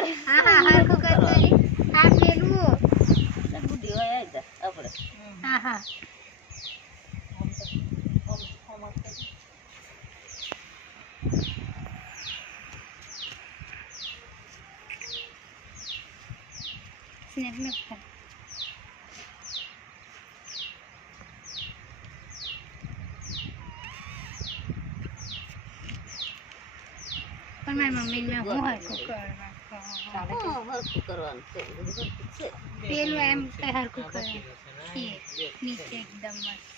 કરે હા હા હરખું કરતો રે આ પેલું બુદ્ધિ હોય આઈ જા આપણે હા હા સ્નેપ મેં પણ મારી મમ્મીને મેં હું હરખું કરવા હરખું કરવાનું છે હરખું છે પેલું એમ કઈ હરખું કરે એ નીચે એકદમ મસ્ત